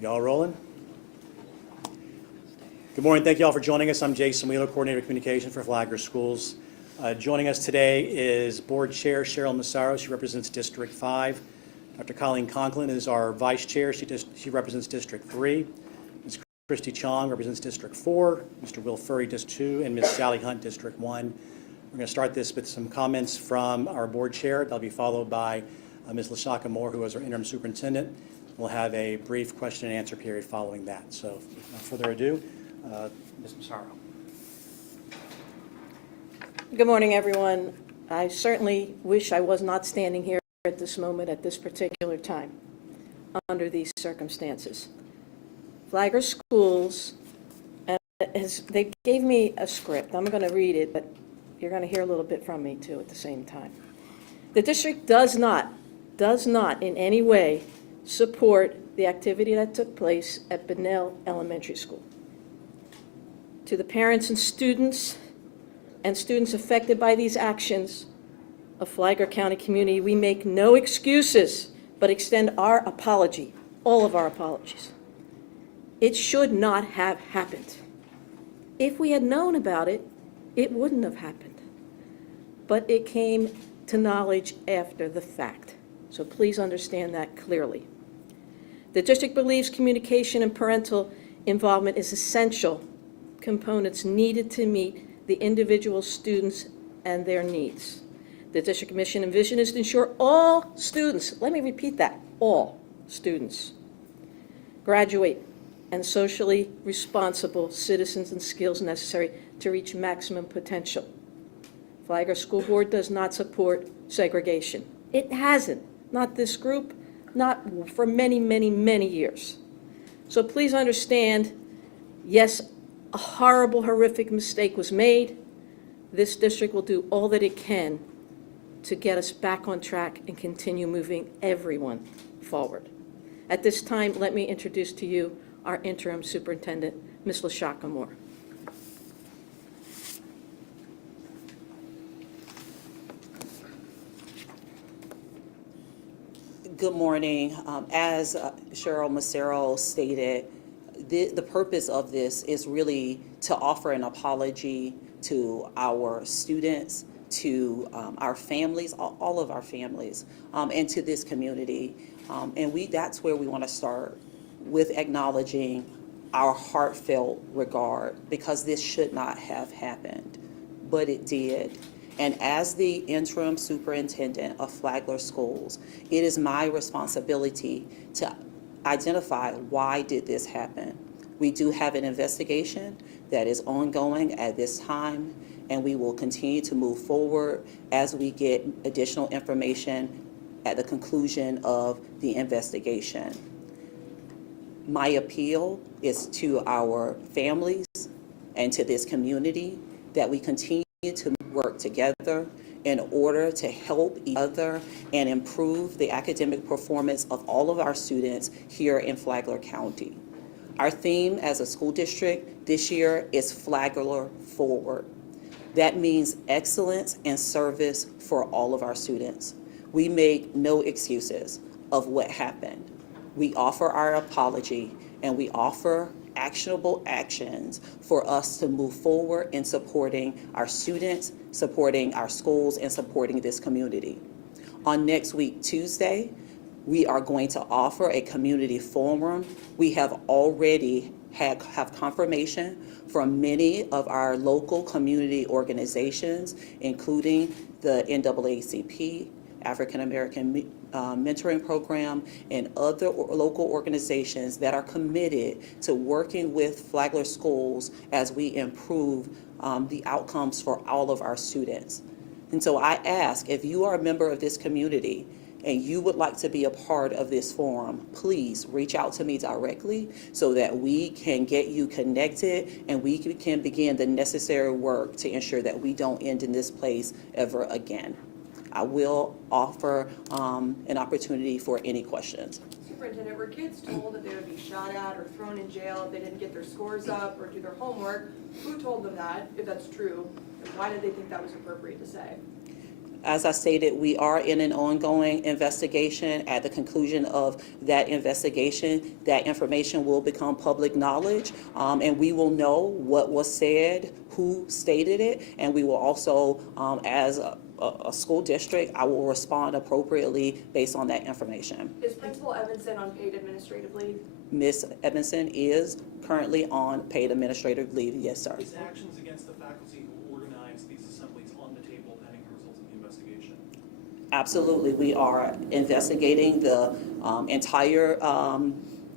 Y'all rolling? Good morning. Thank you all for joining us. I'm Jason Wheeler, Coordinator of Communication for Flagler Schools. Joining us today is Board Chair Cheryl Massaro. She represents District 5. Dr. Colleen Conklin is our Vice Chair. She represents District 3. Ms. Christy Chong represents District 4. Mr. Will Furry, District 2, and Ms. Sally Hunt, District 1. We're going to start this with some comments from our Board Chair. That'll be followed by Ms. LaShakia Moore, who is our Interim Superintendent. We'll have a brief question and answer period following that. So without further ado, Ms. Massaro. Good morning, everyone. I certainly wish I was not standing here at this moment, at this particular time, under these circumstances. Flagler Schools, they gave me a script. I'm going to read it, but you're going to hear a little bit from me, too, at the same time. The district does not in any way support the activity that took place at Bunnell Elementary School. To the parents and students affected by these actions of Flagler County community, we make no excuses, but extend our apology, all of our apologies. It should not have happened. If we had known about it, it wouldn't have happened. But it came to knowledge after the fact. So please understand that clearly. The district believes communication and parental involvement is essential components needed to meet the individual students and their needs. The district mission and vision is to ensure all students, let me repeat that, all students, graduate and socially responsible citizens and skills necessary to reach maximum potential. Flagler School Board does not support segregation. It hasn't, not this group, not for many, many, many years. So please understand, yes, a horrible, horrific mistake was made. This district will do all that it can to get us back on track and continue moving everyone forward. At this time, let me introduce to you our interim superintendent, Ms. LaShakia Moore. Good morning. As Cheryl Massaro stated, the purpose of this is really to offer an apology to our students, to our families, all of our families, and to this community. And that's where we want to start, with acknowledging our heartfelt regard, because this should not have happened, but it did. And as the interim superintendent of Flagler Schools, it is my responsibility to identify why did this happen. We do have an investigation that is ongoing at this time, and we will continue to move forward as we get additional information at the conclusion of the investigation. My appeal is to our families and to this community that we continue to work together in order to help each other and improve the academic performance of all of our students here in Flagler County. Our theme as a school district this year is Flagler Forward. That means excellence and service for all of our students. We make no excuses of what happened. We offer our apology, and we offer actionable actions for us to move forward in supporting our students, supporting our schools, and supporting this community. On next week, Tuesday, we are going to offer a community forum. We have already have confirmation from many of our local community organizations, including the NAACP, African American Mentoring Program, and other local organizations that are committed to working with Flagler Schools as we improve the outcomes for all of our students. And so I ask, if you are a member of this community and you would like to be a part of this forum, please reach out to me directly so that we can get you connected and we can begin the necessary work to ensure that we don't end in this place ever again. I will offer an opportunity for any questions. Superintendent, were kids told that they would be shot at or thrown in jail if they didn't get their scores up or do their homework? Who told them that, if that's true? And why did they think that was appropriate to say? As I stated, we are in an ongoing investigation. At the conclusion of that investigation, that information will become public knowledge, and we will know what was said, who stated it, and we will also, as a school district, I will respond appropriately based on that information. Is Principal Evanson on paid administrative leave? Ms. Evanson is currently on paid administrative leave, yes, sir. Is actions against the faculty who organized these assemblies on the table pending the results of the investigation? Absolutely, we are investigating the entire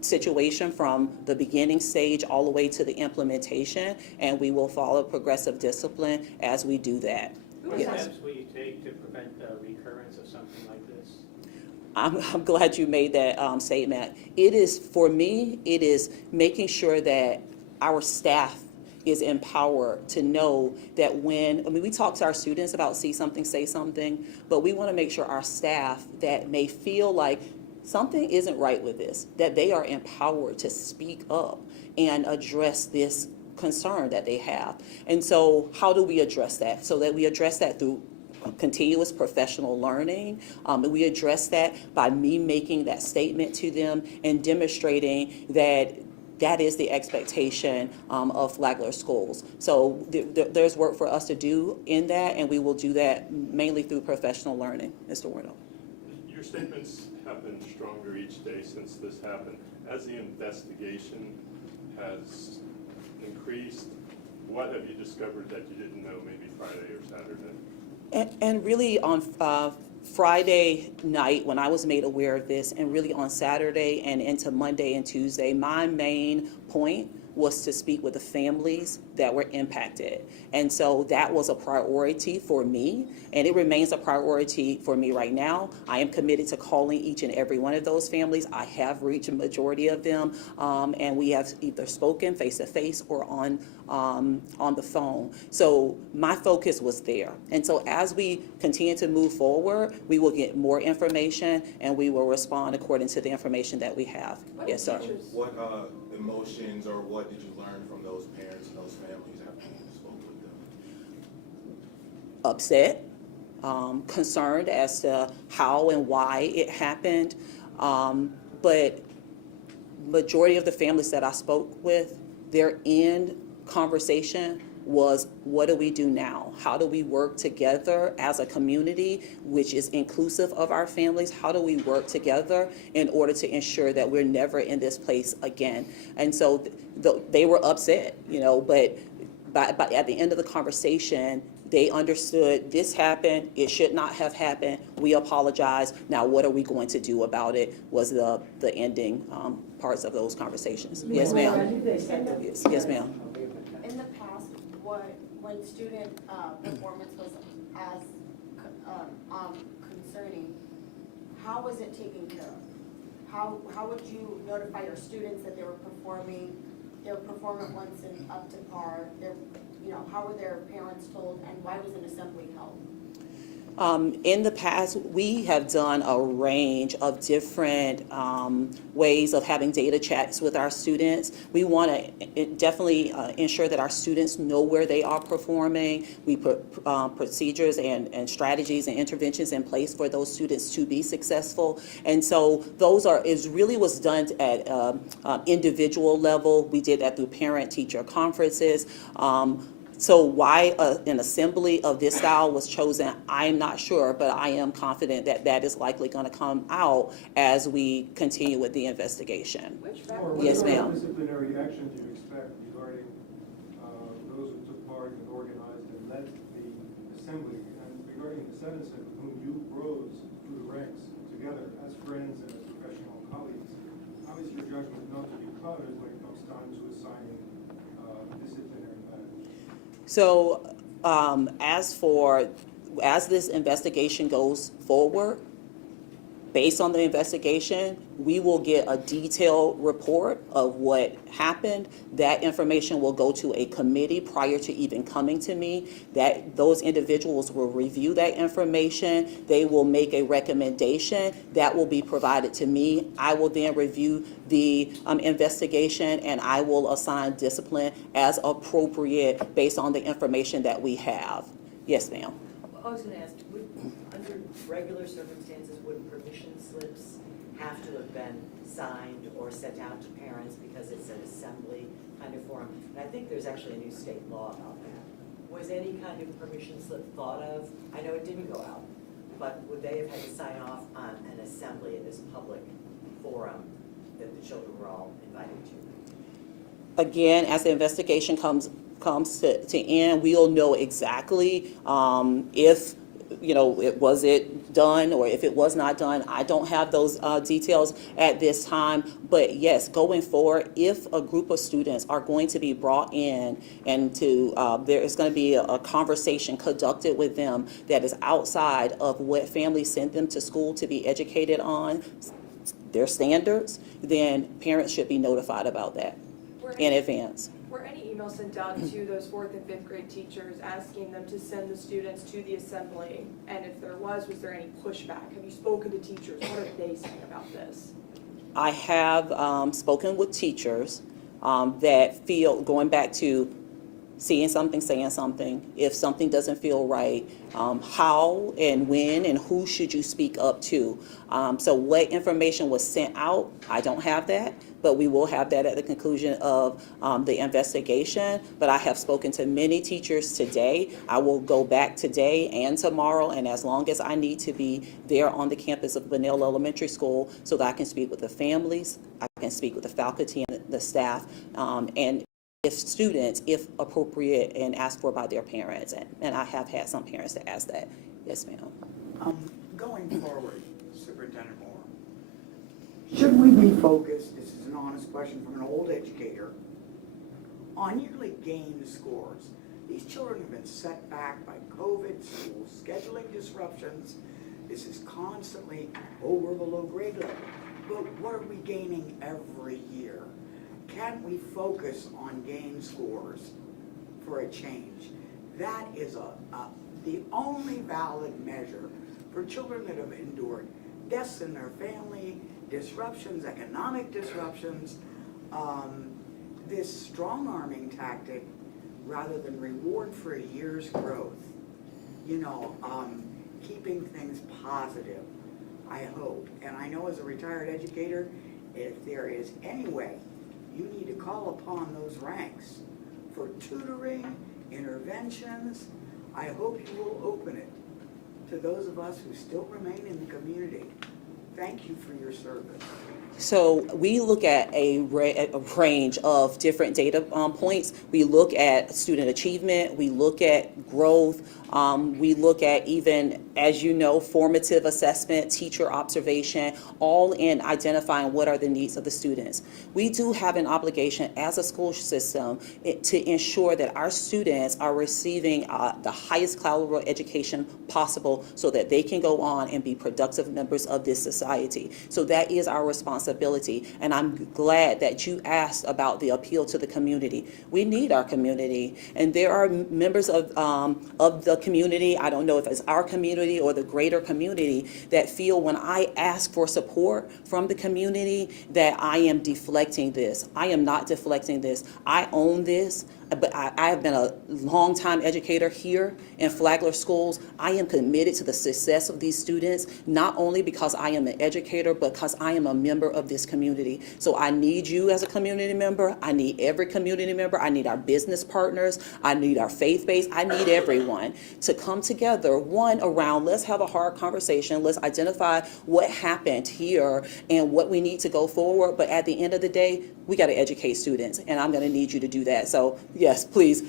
situation from the beginning stage all the way to the implementation, and we will follow progressive discipline as we do that. What Yes. steps will you take to prevent the recurrence of something like this? I'm glad you made that statement. It is, for me, it is making sure that our staff is empowered to know that we talk to our students about see something, say something, but we want to make sure our staff that may feel like something isn't right with this, that they are empowered to speak up and address this concern that they have. And so how do we address that? So that we address that through continuous professional learning. And we address that by me making that statement to them and demonstrating that that is the expectation of Flagler Schools. So there's work for us to do in that, and we will do that mainly through professional learning. Mr. Warno. Your statements have been stronger each day since this happened. As the investigation has increased, what have you discovered that you didn't know maybe Friday or Saturday? And really on Friday night, when I was made aware of this, and really on Saturday and into Monday and Tuesday, my main point was to speak with the families that were impacted. And so that was a priority for me, and it remains a priority for me right now. I am committed to calling each and every one of those families. I have reached a majority of them, and we have either spoken face-to-face or on the phone. So my focus was there. And so as we continue to move forward, we will get more information, and we will respond according to the information that we have. Yes, sir. What emotions or what did you learn from those parents and those families after you spoke with them? Upset, concerned as to how and why it happened. But majority of the families that I spoke with, their end conversation was, what do we do now? How do we work together as a community, which is inclusive of our families? How do we work together in order to ensure that we're never in this place again? And so they were upset, but at the end of the conversation, they understood this happened, it should not have happened, we apologize, now what are we going to do about it, was the ending parts of those conversations. Yes, ma'am. Yes, ma'am. In the past, when student performance was as concerning, how was it taken care of? How would you notify your students that they were performing their performance and up to par? How were their parents told, and why was an assembly held? In the past, we have done a range of different ways of having data checks with our students. We want to definitely ensure that our students know where they are performing. We put procedures and strategies and interventions in place for those students to be successful. And so it really was done at individual level. We did that through parent-teacher conferences. So why an assembly of this style was chosen, I'm not sure, but I am confident that that is likely going to come out as we continue with the investigation. Yes, ma'am. What disciplinary action do you expect regarding those who took part and organized and led the assembly, and regarding the citizen whom you rose through the ranks together as friends and as professional colleagues? How is your judgment not to be clouded when it comes time to assigning disciplinary matters? So as this investigation goes forward, based on the investigation, we will get a detailed report of what happened. That information will go to a committee prior to even coming to me. Those individuals will review that information. They will make a recommendation that will be provided to me. I will then review the investigation, and I will assign discipline as appropriate based on the information that we have. Yes, ma'am. I was going to ask, regular circumstances, wouldn't permission slips have to have been signed or sent out to parents because it's an assembly kind of forum? And I think there's actually a new state law about that. Was any kind of permission slip thought of? I know it didn't go out, but would they have had to sign off on an assembly in this public forum that the children were all invited to? Again, as the investigation comes to end, we'll know exactly if, was it done or if it was not done. I don't have those details at this time, but yes, going forward, if a group of students are going to be brought in and there is going to be a conversation conducted with them that is outside of what families send them to school to be educated on, their standards, then parents should be notified about that in advance. Were any emails sent out to those 4th and 5th grade teachers asking them to send the students to the assembly? And if there was there any pushback? Have you spoken to teachers? What are they saying about this? I have spoken with teachers that feel, going back to seeing something, saying something, if something doesn't feel right, how and when and who should you speak up to? So what information was sent out, I don't have that, but we will have that at the conclusion of the investigation. But I have spoken to many teachers today. I will go back today and tomorrow, and as long as I need to be there on the campus of Bunnell Elementary School so that I can speak with the families, I can speak with the faculty and the staff, and if students, if appropriate, and asked for by their parents. And I have had some parents to ask that. Yes, ma'am. Going forward, Superintendent Moore, should we be focused, this is an honest question from an old educator, on yearly gain scores? These children have been set back by COVID, school scheduling disruptions. This is constantly, we're below grade level. But what are we gaining every year? Can't we focus on gain scores for a change? That is the only valid measure for children that have endured deaths in their family, disruptions, economic disruptions, this strong-arming tactic rather than reward for a year's growth. Keeping things positive, I hope. And I know as a retired educator, if there is any way you need to call upon those ranks for tutoring, interventions, I hope you will open it to those of us who still remain in the community. Thank you for your service. So we look at a range of different data points. We look at student achievement, we look at growth, we look at even, as you know, formative assessment, teacher observation, all in identifying what are the needs of the students. We do have an obligation as a school system to ensure that our students are receiving the highest caliber education possible so that they can go on and be productive members of this society. So that is our responsibility, and I'm glad that you asked about the appeal to the community. We need our community, and there are members of the community, I don't know if it's our community or the greater community, that feel when I ask for support from the community that I am deflecting this. I am not deflecting this. I own this. But I have been a long-time educator here in Flagler Schools. I am committed to the success of these students, not only because I am an educator, but because I am a member of this community. So I need you as a community member. I need every community member. I need our business partners. I need our faith-based. I need everyone to come together, one, around let's have a hard conversation. Let's identify what happened here and what we need to go forward. But at the end of the day, we got to educate students, and I'm going to need you to do that. So yes, please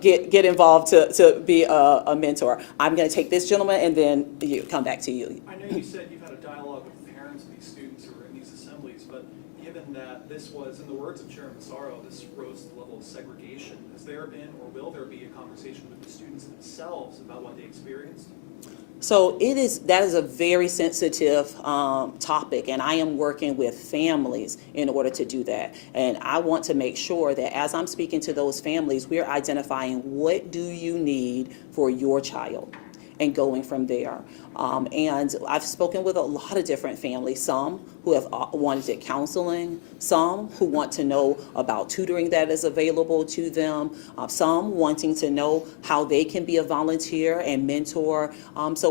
get involved to be a mentor. I'm going to take this gentleman and then come back to you. I know you said you've had a dialogue with parents of these students who are in these assemblies, but given that this was, in the words of Chair Massaro, this rose to the level of segregation, has there been or will there be a conversation with the students themselves about what they experienced? So that is a very sensitive topic, and I am working with families in order to do that. And I want to make sure that as I'm speaking to those families, we're identifying what do you need for your child and going from there. And I've spoken with a lot of different families, some who have wanted counseling, some who want to know about tutoring that is available to them, some wanting to know how they can be a volunteer and mentor. So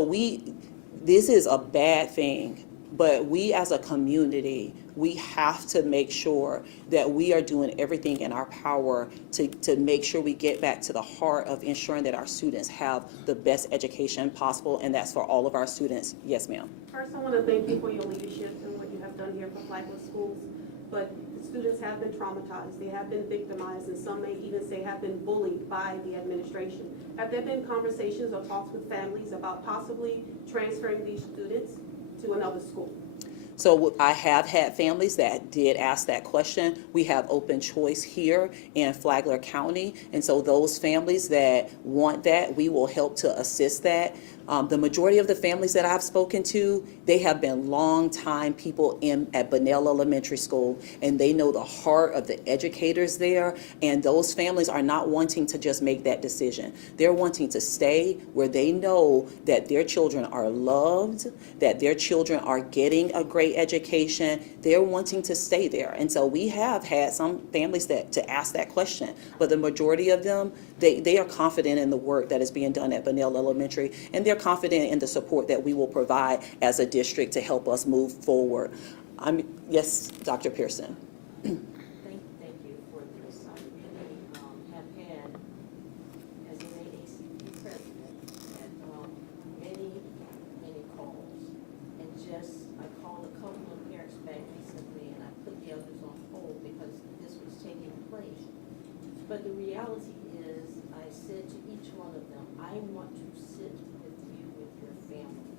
this is a bad thing, but we as a community, we have to make sure that we are doing everything in our power to make sure we get back to the heart of ensuring that our students have the best education possible, and that's for all of our students. Yes, ma'am. First, I want to thank you for your leadership and what you have done here for Flagler Schools. But the students have been traumatized, they have been victimized, and some may even say have been bullied by the administration. Have there been conversations or talks with families about possibly transferring these students to another school? So I have had families that did ask that question. We have open choice here in Flagler County, and so those families that want that, we will help to assist that. The majority of the families that I've spoken to, they have been longtime people at Bunnell Elementary School, and they know the heart of the educators there, and those families are not wanting to just make that decision. They're wanting to stay where they know that their children are loved, that their children are getting a great education. They're wanting to stay there. And so we have had some families to ask that question, but the majority of them, they are confident in the work that is being done at Bunnell Elementary, and they're confident in the support that we will provide as a district to help us move forward. Yes, Dr. Pearson. Thank you for this. I really have had, as an AACP president, had many calls. And I called a couple of parents back recently, and I put the others on hold because this was taking place. But the reality is, I said to each one of them, I want to sit with you, with your family.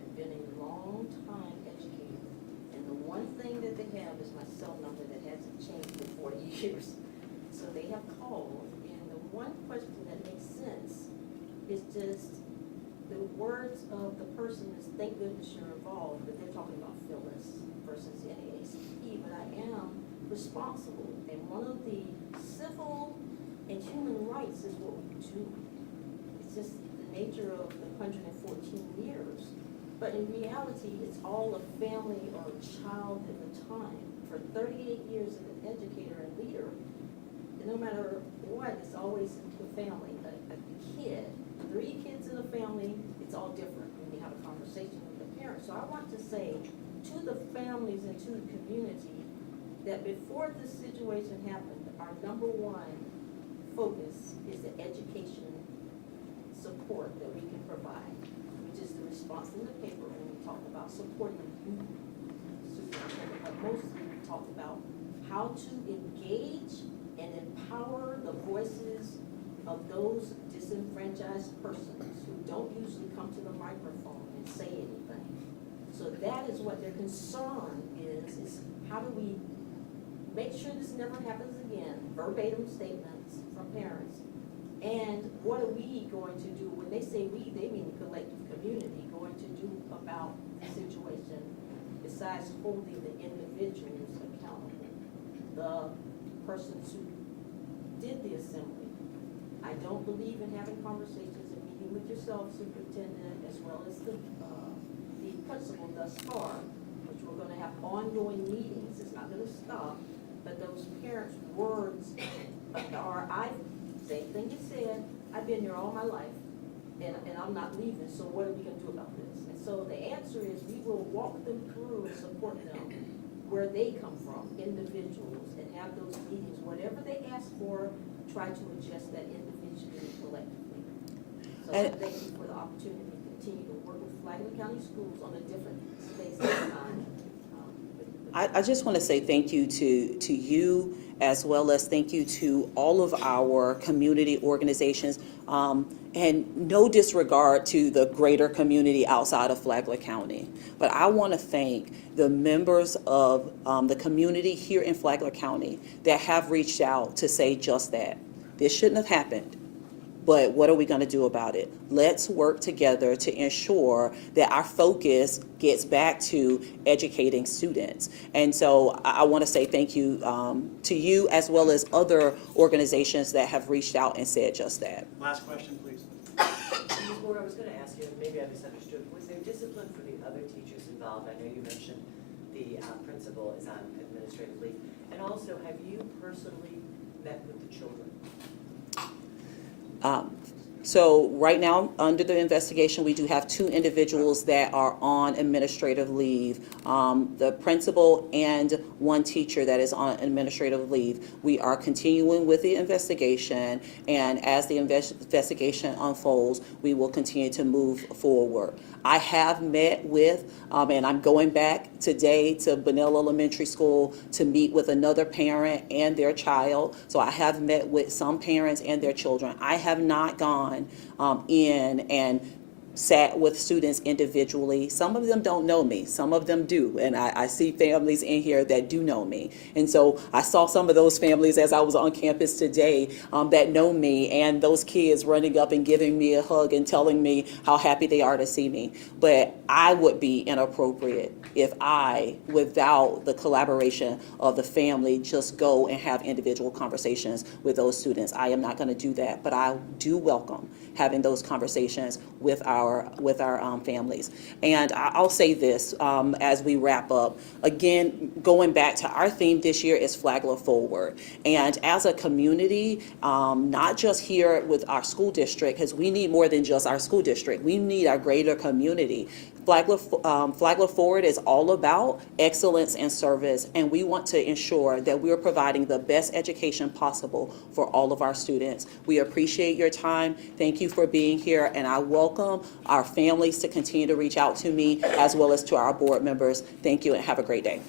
I've been a long time educator, and the one thing that they have is my cell number that hasn't changed in 40 years. So they have called, and the one question that makes sense is just the words of the person is, thank goodness you're involved, but they're talking about Phyllis versus NAACP, but I am responsible, and one of the civil and human rights is what we do. It's just the nature of the 114 years. But in reality, it's all a family or a child at a time. For 38 years as an educator and leader, no matter what, it's always the family. A kid, 3 kids in a family, it's all different when you have a conversation with the parents. So I want to say to the families and to the community that before this situation happened, our number one focus is the education support that we can provide, which is the response in the paper when we talk about supporting youth superintendent, but mostly we talk about how to engage and empower the voices of those disenfranchised persons who don't usually come to the microphone and say anything. So that is what their concern is how do we make sure this never happens again, verbatim statements from parents. And what are we going to do? When they say we, they mean the collective community, going to do about the situation besides holding the individuals accountable, the persons who did the assembly. I don't believe in having conversations and meeting with yourself, superintendent, as well as the principal thus far, which we're going to have ongoing meetings. It's not going to stop. But those parents' words are, same thing you said, I've been here all my life, and I'm not leaving, so what are we going to do about this? And so the answer is we will walk them through and support them where they come from, individuals, and have those meetings. Whatever they ask for, try to adjust that individually and collectively. So thank you for the opportunity to continue to work with Flagler County Schools on a different space and time. I just want to say thank you to you, as well as thank you to all of our community organizations, and no disregard to the greater community outside of Flagler County. But I want to thank the members of the community here in Flagler County that have reached out to say just that. This shouldn't have happened. But what are we going to do about it? Let's work together to ensure that our focus gets back to educating students. And so I want to say thank you to you, as well as other organizations that have reached out and said just that. Last question, please. Ms. Moore, I was going to ask you, and maybe I misunderstood, was there discipline for the other teachers involved? I know you mentioned the principal is on administrative leave. And also, have you personally met with the children? So right now, under the investigation, we do have 2 individuals that are on administrative leave, the principal and 1 teacher that is on administrative leave. We are continuing with the investigation, and as the investigation unfolds, we will continue to move forward. I have met with, and I'm going back today to Bunnell Elementary School to meet with another parent and their child. So I have met with some parents and their children. I have not gone in and sat with students individually. Some of them don't know me, some of them do, and I see families in here that do know me. And so I saw some of those families as I was on campus today that know me, and those kids running up and giving me a hug and telling me how happy they are to see me. But I would be inappropriate if I, without the collaboration of the family, just go and have individual conversations with those students. I am not going to do that, but I do welcome having those conversations with our families. And I'll say this as we wrap up. Again, going back to our theme this year is Flagler Forward. And as a community, not just here with our school district, because we need more than just our school district. We need our greater community. Flagler Forward is all about excellence and service, and we want to ensure that we're providing the best education possible for all of our students. We appreciate your time. Thank you for being here, and I welcome our families to continue to reach out to me as well as to our board members. Thank you and have a great day.